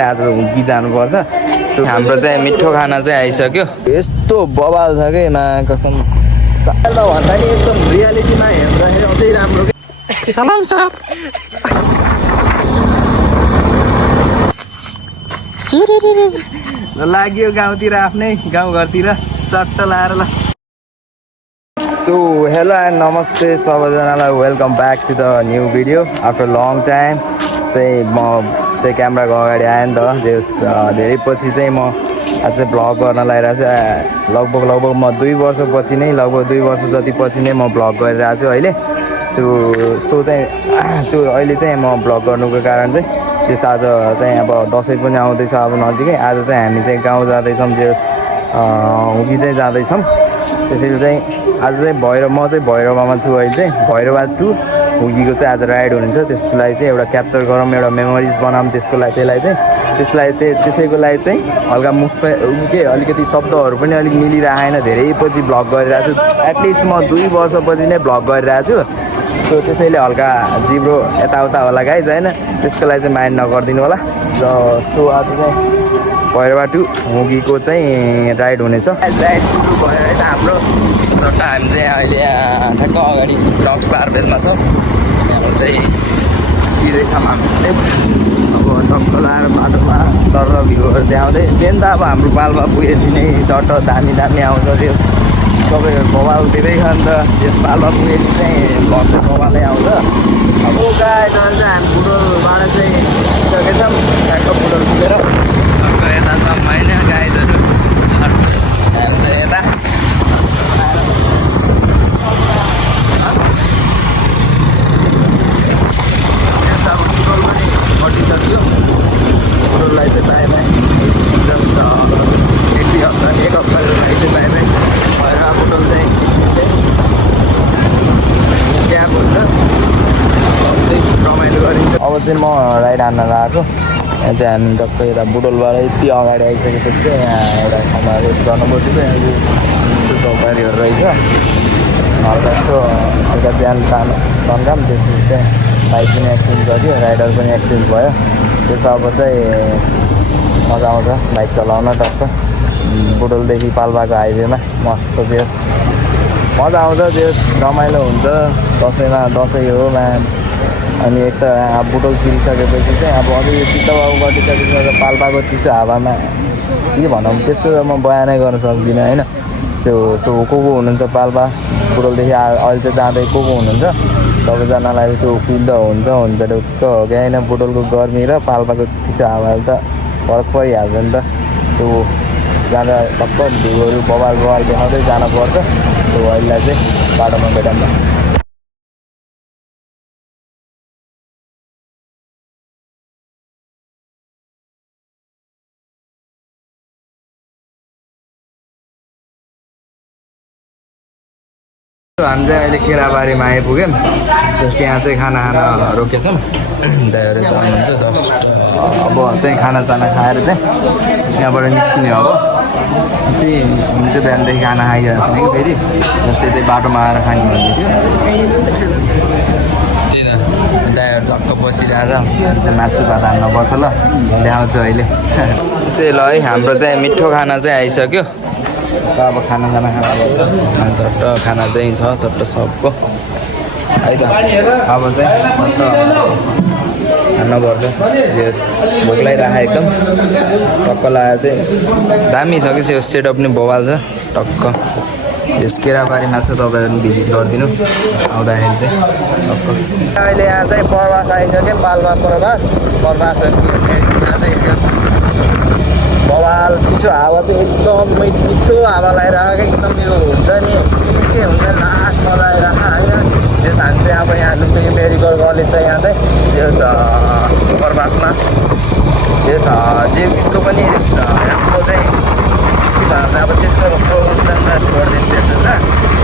आज हुम्की जानुपर्छ। सो हाम्रो चाहिँ मिठो खाना चाहिँ आइसक्यो। यस्तो बवाल छ कि मा कसम भन्दा नि एकदम रियालिटीमा हेर्दाखेरि अझै राम्रो। सलाम सर लाग्यो गाउँतिर आफ्नै गाउँघरतिर चट्ट लाएर ल। सो हेलो एन्ड नमस्ते सबैजनालाई, welcome back to the new video after long time. चाहिँ म चाहिँ क्यामेराको अगाडि आएँ नि त, धेरै पछि चाहिँ म आज चाहिँ भ्लग गर्न लागिरहेको छु। लगभग म 2 वर्षपछि नै, लगभग 2 वर्ष जति पछि नै म भ्लग गरिरहेको छु अहिले। सो चाहिँ त्यो अहिले चाहिँ म भ्लग गर्नुको कारण चाहिँ त्यस आज चाहिँ अब दसैँ पनि आउँदैछ अब नजिकै। आज चाहिँ हामी चाहिँ गाउँ जाँदैछौँ, हुम्की चाहिँ जाँदैछौँ। त्यसैले चाहिँ आज चाहिँ म चाहिँ भैरवामा छु। अहिले चाहिँ भैरवा टु हुम्कीको चाहिँ आज राइड हुनुहुन्छ। त्यसलाई चाहिँ एउटा क्याप्चर गरौँ, एउटा मेमोरिज बनाऊँ त्यसैको लागि चाहिँ हल्का मुखमा के अलिकति शब्दहरू पनि अलिक मिलिरहेन। धेरै पछि भ्लग गरिरहेको छु, एटलिस्ट म 2 वर्षपछि नै भ्लग गरिरहेको छु। सो त्यसैले हल्का जिब्रो यताउता होला गाइज होइन, त्यसको लागि चाहिँ माइन्ड नगरिदिनु होला। सो आज चाहिँ भैरवा टु हुम्कीको चाहिँ राइड हुनेछ। राइड सुरु भयो होइन हाम्रो। हामी चाहिँ अहिले ठ्याक्क अगाडि डक्स बारबेलमा छौँ। यहाँ चाहिँ सिधैसम्म हामीले अब टक्क लाएर बाटोमा तर भ्यूहरू देखाउँदै मेन त अब हाम्रो पाल्पा पुगेपछि नै चट्ट दामी आउँछ। त्यो सबै बवाल दिँदै छ नि त। त्यस पाल्पा पुगेपछि चाहिँ घर चाहिँ बवालै आउँछ। अब गाई जहिले चाहिँ हामी बुढोबाट चाहिँ सिकिसकेछौँ। ठ्याक्क बुढो पुगेर टक्क यता छ होइन गाइजहरू। हामी चाहिँ यता कटिसक्यो। बुढोलाई चाहिँ बाई बाई, जस्ट एक हप्ताको लागि चाहिँ बाई बाई भएर बुढोल चाहिँ क्याब हुन्छ, रमाइलो गरिन्छ। अब चाहिँ म राइड हान्न लगाएको। यहाँ चाहिँ हामी टक्क यता बुढोलबाट यति अगाडि आइसकेपछि चाहिँ यहाँ एउटा ठाउँमा रेस्ट गर्नुपर्छ। यस्तो चौपारीहरू रहेछ। हल्का बिहान तन्काम त्यसपछि चाहिँ बाइक पनि एक्सचेन्ज गऱ्यो, राइडर पनि एक्सचेन्ज भयो। त्यसो अब चाहिँ मजा आउँछ बाइक चलाउन। टक्क बुढोलदेखि पाल्पाको हाइवेमा मस्त त्यस मजा आउँछ, त्यस रमाइलो हुन्छ। दसैँ हो अनि एक त बुढोल छिरिसकेपछि चाहिँ अब अझै यो चित्तबाबु गटिसकेपछि पाल्पाको चिसो हावामा के भनौँ, त्यसको म बयानै गर्न सक्दिनँ होइन। त्यो सो को हुनुहुन्छ पाल्पा बुढोलदेखि अहिले चाहिँ जाँदै को हुनुहुन्छ सबैजनालाई त्यो फिल त हुन्छ ढुक्क हो कि होइन। बुढोलको गर्मी र पाल्पाको चिसो हावाले त फरक परिहाल्छ नि त। सो जाँदा टक्क भ्यूहरू बवाल देखाउँदै जानुपर्छ। सो अहिलेलाई चाहिँ बाटोमा भेटौँ न। हामी चाहिँ अहिले केराबारीमा आइपुग्यौँ। जस्ट यहाँ चाहिँ खाना रोकेछौँ। दाइहरू त आउनुहुन्छ। जस्ट अब चाहिँ खानासाना खाएर चाहिँ यहाँबाट निस्किने अब चाहिँ हामी चाहिँ बिहानदेखि खाना खाइरहेको थिएँ कि फेरि जस्तै चाहिँ बाटोमा आएर खाने भन्दै थियो। दाइहरू टक्क बसिरहेको छ। चाहिँ मासु भात हान्नुपर्छ ल, देखाउँछु अहिले चाहिँ ल है। हाम्रो चाहिँ मिठो खाना चाहिँ आइसक्यो। अब खानासाना खानुपर्छ। चट्ट खाना चाहिँ छ चट्ट सबको है त। अब चाहिँ खानुपर्छ। यस भोक लागिरहेको एकदम टक्क लगाएर चाहिँ दामी छ कि यो सेटअप पनि बवाल छ। टक्क यस केराबारीमा छ, तपाईँहरू पनि भिजिट गरिदिनु आउँदाखेरि चाहिँ टक्क। अहिले यहाँ चाहिँ प्रवास आइसक्यो, पाल्पा प्रवास यहाँ चाहिँ यस बवाल चिसो हावा चाहिँ एकदम मिठो हावा लगाइरहेको क्या। एकदम यो हुन्छ नि के हुन्छ लास्ट मजा आइरहेको होइन। त्यस हामी चाहिँ अब यहाँ लुम्बिनी मेडिकल कलेज छ यहाँ चाहिँ त्यस प्रवासमा। त्यस जे चिजको पनि राम्रो चाहिँ अब त्यसको प्रोमोसनमा छोडिदिनु त्यसो होइन।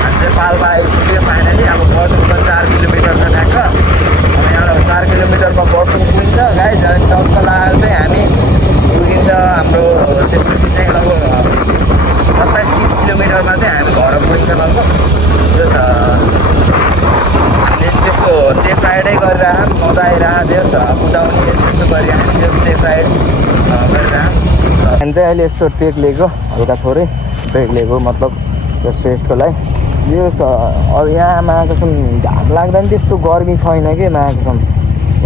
हामी चाहिँ पाल्पा आइपुग्यो फाइनली। अब बटुङमा 4 किलोमिटर छ ठ्याक्क। अब यहाँबाट 4 किलोमिटरमा बटुङ पुग्छ गाइज। अनि टक्क लगाएर चाहिँ हामी पुगिन्छ हाम्रो। त्यसपछि चाहिँ लगभग 27-30 किलोमिटरमा चाहिँ हामी घर पुगिन्छ लगभग। त्यो छ हामीले त्यस्तो सेफ राइडै गरिरहेको मजा आइरहेको थियो। कुदाउने त्यस्तो गरिरहेको थियो सेफ राइड। हामी चाहिँ अहिले यसो ट्रेक लिएको हल्का थोरै ब्रेक लिएको मतलब त्यो स्ट्रेसको लागि यो यहाँ मायाकसम घाम लाग्दा नि त्यस्तो गर्मी छैन कि मायाकसम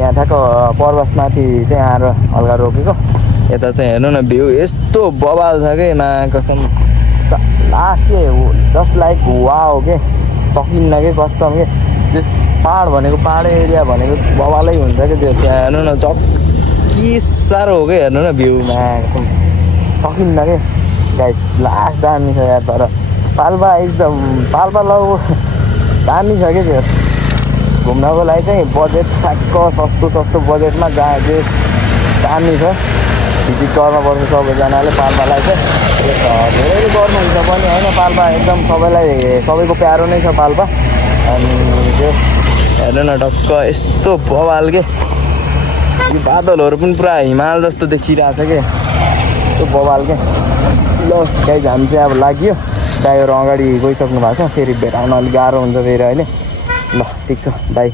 यहाँ ठ्याक्क पर्वतमाथि चाहिँ आएर हल्का रोकेको यता चाहिँ हेर्नु न भ्यू यस्तो बवाल छ कि मायाकसम लास्ट के जस्ट लाइक वाउ के सकिन्न कि कसम के त्यस पाहाड भनेको पाहाड एरिया भनेको बवालै हुन्छ कि त्यो हेर्नु न कि साह्रो हो कि हेर्नु न भ्यूमा सकिन्न कि गाइस लास्ट दामी छ यार तर पाल्पा एकदम पाल्पा लौ दामी छ कि त्यो घुम्नको लागि चाहिँ बजेट ठ्याक्क सस्तो बजेटमा जे दामी छ भिजिट गर्नुपर्छ सबैजनाले पाल्पालाई चाहिँ धेरै गर्नुहुन्छ पनि होइन पाल्पा एकदम सबैको प्यारो नै छ पाल्पा अनि त्यो हेर्नु न टक्क यस्तो बवाल के यो बादलहरू पनि पुरा हिमाल जस्तो देखिरहेछ कि त्यो बवाल के ल गाइस हामी चाहिँ अब लाग्यो ड्राइभर अगाडि गइसक्नु भएको छ फेरि भेटाउन अलिक गाह्रो हुन्छ फेरि अहिले ल ठिक छ बाई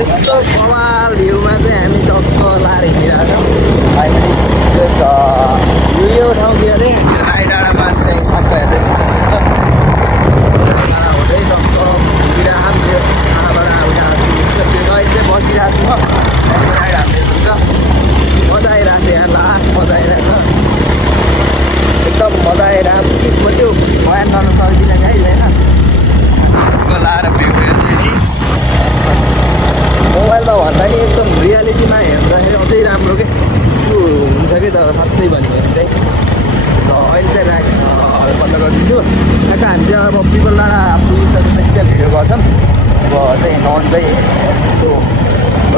यस्तो बवाल भ्यूमा चाहिँ हामी टक्क लाएर हिँडिरहेको छौँ यो ठाउँ के अरे राई डाँडामा चाहिँ टक्क हेर्दै हुँदै टक्क हिँडिरहेको कहाँबाट अहिले चाहिँ बसिरहेको छु म राइड हान्दै हुन्छ मजा आइरहेको छ यहाँ लास्ट मजा आइरहेको छ एकदम मजा आइरहेको म त्यो बयान गर्न सक्दिनँ गाइस होइन लाएर भ्यू हेर्ने है मोबाइलमा भन्दा नि एकदम रियालिटीमा हेर्दाखेरि अझै राम्रो के त्यो हुन्छ कि तर साँच्चै भन्यो भने चाहिँ र अहिले चाहिँ राइड बन्द गरिदिन्छु ठ्याक्क हामी चाहिँ अब पिपल डाँडा पुगिसकेपछि चाहिँ भिडियो गर्छौँ अब चाहिँ नन चाहिँ यसो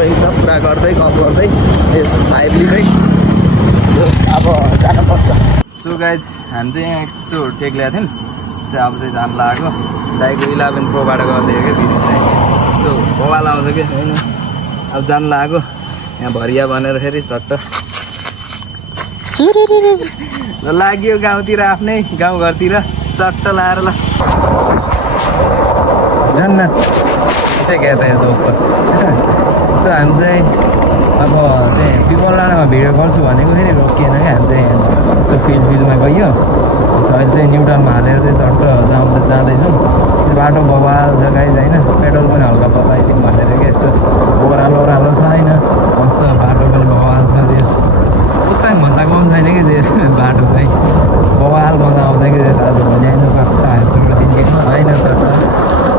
एकदम पुरा गर्दै गफ गर्दै यस भाइब लिँदै अब जानुपर्छ सो गाइज हामी चाहिँ यहाँ यसो टेक ल्याएको थियौँ चाहिँ अब चाहिँ जानु लागेको दाइको 11 प्रोबाट गरिदियो क्या भिडियो चाहिँ यस्तो बवाल आउँछ कि होइन अब जानु लागेको यहाँ भरिया भनेर फेरि चट्ट ल लाग्यो गाउँतिर आफ्नै गाउँघरतिर चट्ट लाएर ल जन्नत यसै क्या त दोस्त सो हामी चाहिँ अब चाहिँ पिपल डाँडामा भिडियो गर्छु भनेको फेरि रोकिएन क्या हामी चाहिँ यसो फिल्डमा गयो सो अहिले चाहिँ न्युटनमा हालेर चाहिँ चट्ट जाँदैछौँ त्यो बाटो बवाल छ गाइस होइन पेट्रोल पनि हल्का बचाइदिउँ भनेर क्या यस्तो ओह्रालो छैन कस्तो बाटो पनि बवाल छ त्यस पुस्ताङ भन्दा कम छैन कि त्यो बाटो चाहिँ बवाल मजा आउँछ कि त्यो दाजु भोलि होइन चट्ट छोडिदिने होइन चट्ट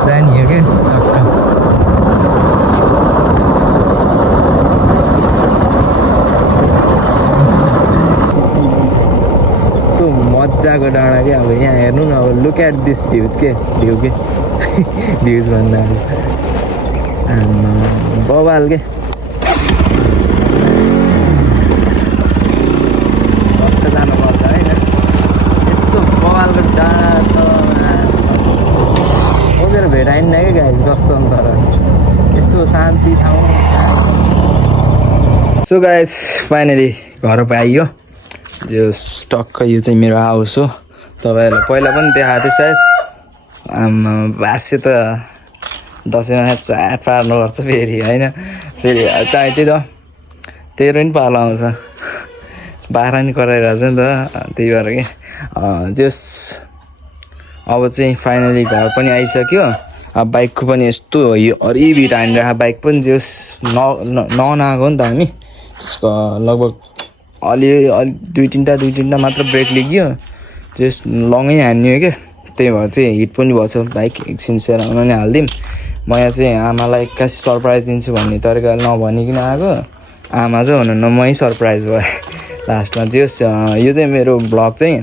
जाने हो कि चट्ट मजाको डाँडा क्या अब यहाँ हेर्नु न अब लुक एट दिस भ्युज के भ्युज भन्दा अब बवाल के चट्ट जानुपर्छ होइन यस्तो बवालको डाँडा त खोजेर भेटाइन्न कि गाइस कस्तो तर यस्तो शान्ति ठाउँ सो गाइस फाइनली घर पाइयो जो टक्क यो चाहिँ मेरो हाउस हो तपाईँहरूलाई पहिला पनि देखाएको थिएँ सायद बासे त दसैँमा चाट पार्नुपर्छ फेरि होइन फेरि त्यही त तेरो पनि पालो आउँछ बाख्रा नि कराइरहेको छ नि त त्यही भएर कि जस अब चाहिँ फाइनली घर पनि आइसक्यो अब बाइकको पनि यस्तो हरिभिट हानिरहेको बाइक पनि जस नआएको नि त हामी लगभग अलि 2-3टा मात्र ब्रेक लिग्यो जस लङै हान्यो क्या त्यही भएर चाहिँ हिट पनि भएको छ बाइक एकछिन सेराउन नै हालिदिउँ म यहाँ चाहिँ आमालाई एक्कासी सरप्राइज दिन्छु भन्ने तरिकाले नभनिकन आएको आमा चाहिँ हुनु न मै सरप्राइज भएँ लास्टमा जस यो चाहिँ मेरो ब्लग चाहिँ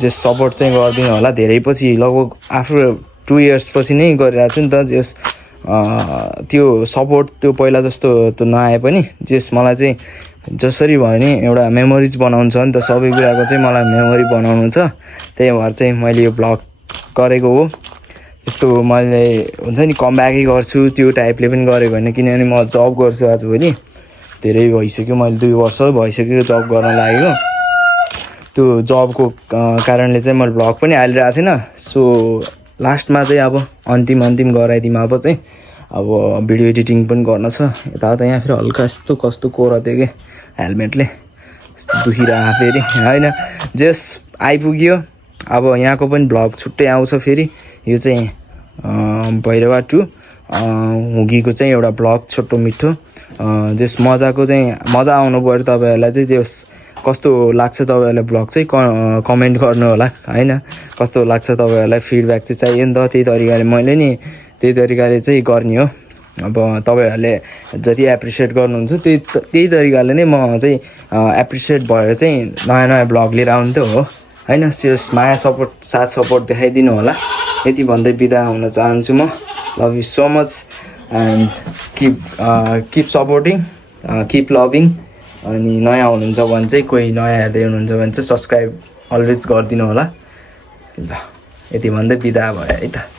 जस सपोर्ट चाहिँ गरिदिनु होला धेरै पछि लगभग आफ्टर 2 इयर्स पछि नै गरिरहेको छु नि त जस त्यो सपोर्ट त्यो पहिला जस्तो त नआए पनि जस मलाई चाहिँ जसरी भयो नि एउटा मेमोरिज बनाउनु छ नि त सबै कुराको चाहिँ मलाई मेमोरी बनाउनु छ त्यही भएर चाहिँ मैले यो ब्लग गरेको हो त्यस्तो मैले हुन्छ नि कमब्याकै गर्छु त्यो टाइपले पनि गरेको होइन किनभने म जब गर्छु आजभोलि धेरै भइसक्यो मैले 2 वर्ष भइसक्यो जब गर्न लागेको त्यो जबको कारणले चाहिँ मैले ब्लग पनि हालिरहेको थिइनँ सो लास्टमा चाहिँ अब अन्तिम गराइदिउँ अब चाहिँ अब भिडियो एडिटिङ पनि गर्न छ यताउता। यहाँ फेरि हल्का यस्तो कस्तो कोराथियो कि हेलमेटले दुखिरहेको फेरि होइन। जस आइपुग्यो अब यहाँको पनि भ्लग छुट्टै आउँछ फेरि। यो चाहिँ भैरवा टु हुगीको चाहिँ एउटा भ्लग छोटो मिठो जस मजाको चाहिँ मजा आउनु पऱ्यो तपाईँहरूलाई चाहिँ। जस कस्तो लाग्छ तपाईँहरूलाई भ्लग चाहिँ कमेन्ट गर्नु होला होइन। कस्तो लाग्छ तपाईँहरूलाई फिडब्याक चाहिँ चाहियो नि त। त्यही तरिकाले मैले नि त्यही तरिकाले चाहिँ गर्ने हो। अब तपाईँहरूले जति एप्रिसिएट गर्नुहुन्छ त्यही तरिकाले नै म चाहिँ एप्रिसिएट भएर चाहिँ नयाँ नयाँ भ्लग लिएर आउनु त हो होइन। यस माया सपोर्ट साथ सपोर्ट देखाइदिनु होला। यति भन्दै बिदा हुन चाहन्छु म। Love you so much and keep supporting keep loving. अनि नयाँ हुनुहुन्छ भने चाहिँ कोही नयाँ हेर्दै हुनुहुन्छ भने चाहिँ सब्सक्राइब अलवेज गरिदिनु होला। ल यति भन्दै बिदा भयो है त।